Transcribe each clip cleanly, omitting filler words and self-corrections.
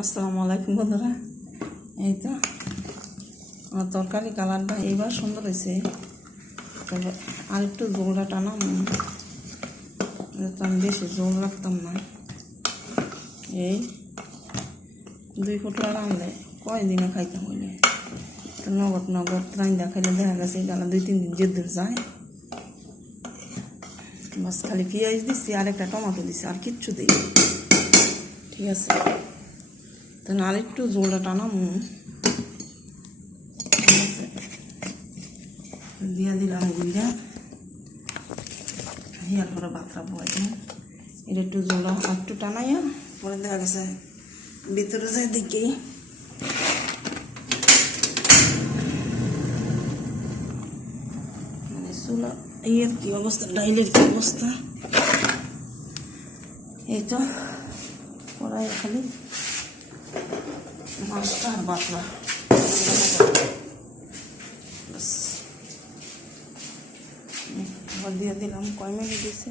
আসসালামু আলাইকুম বন্ধুরা। এই তো আমার তরকারি কালারটা এইবার সুন্দর হয়েছে, তবে আর একটু জোলটা টানাম, আমি বেশি জোল রাখতাম না। এই 2 ফুটলা রাঁধলে কয়দিনে খাইতাম হইলে, তো নগদ রাঁধা খাইলে দেখা গেছে গালা 2-3 দিন জেদ্দুর যায়। বাস খালি পেঁয়াজ দিচ্ছি আর একটা টমেটো দিচ্ছি, আর কিচ্ছু দিই। ঠিক আছে, তো আর একটু জোলটা টানাম, ঠিক আছে, দিয়ে দিলাম গুঁড়া, হিয়ার পরে ভাতটা বয় এটা একটু জোলা একটু টানাইয়া পরে দেখা গেছে ভিতরে যায় দিকে মানে চুলা ইয়ের কি অবস্থা, ডাইলের কি অবস্থা। এই তো কড়াই খালি মাছটা আর বাতলা দিয়ে দিলাম। কয় মিনিট দিছে,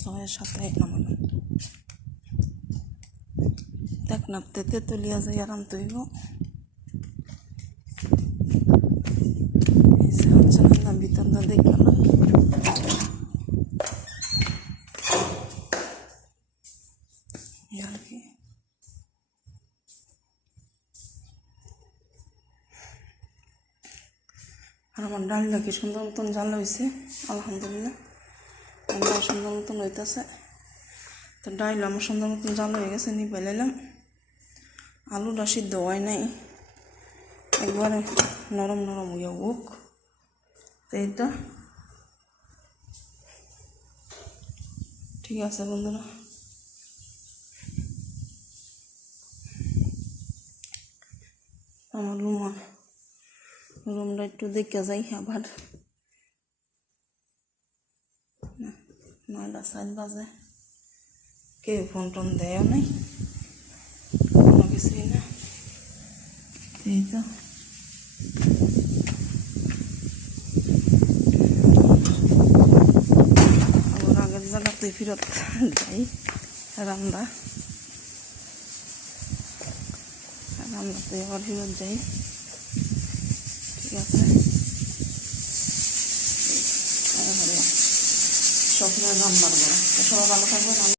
6-7 নামানো। দেখ নাপতে তেতুলিয়া যাই আরাম তৈব। ভিতরটা দেখে আর কি আর আমার ডালটা কি সুন্দর মতন জাল হয়েছে, আলহামদুলিল্লাহ। ডালটা সুন্দর মতন হইতেছে, তো ডাল আমার সুন্দর মতন জাল হয়ে গেছে, নিয়ে পেলাম। আলুটা সিদ্ধ হয় নাই, একবারে নরম নরম হইয়া হোক। তো এইটা ঠিক আছে বন্ধুরা, আমার রুমটা একটু দেখে যাই। আবার 9:07 বাজে, কেউ ফোন টোন দেয়ও নাই, কোনো কিছুই না। এই তো আবার আগের জায়গাতে ফেরত যাই, রান্নাতে আবার ফেরত যাই। ঠিক আছে, সব রান্নার বড়, সবাই ভালো থাকবেন।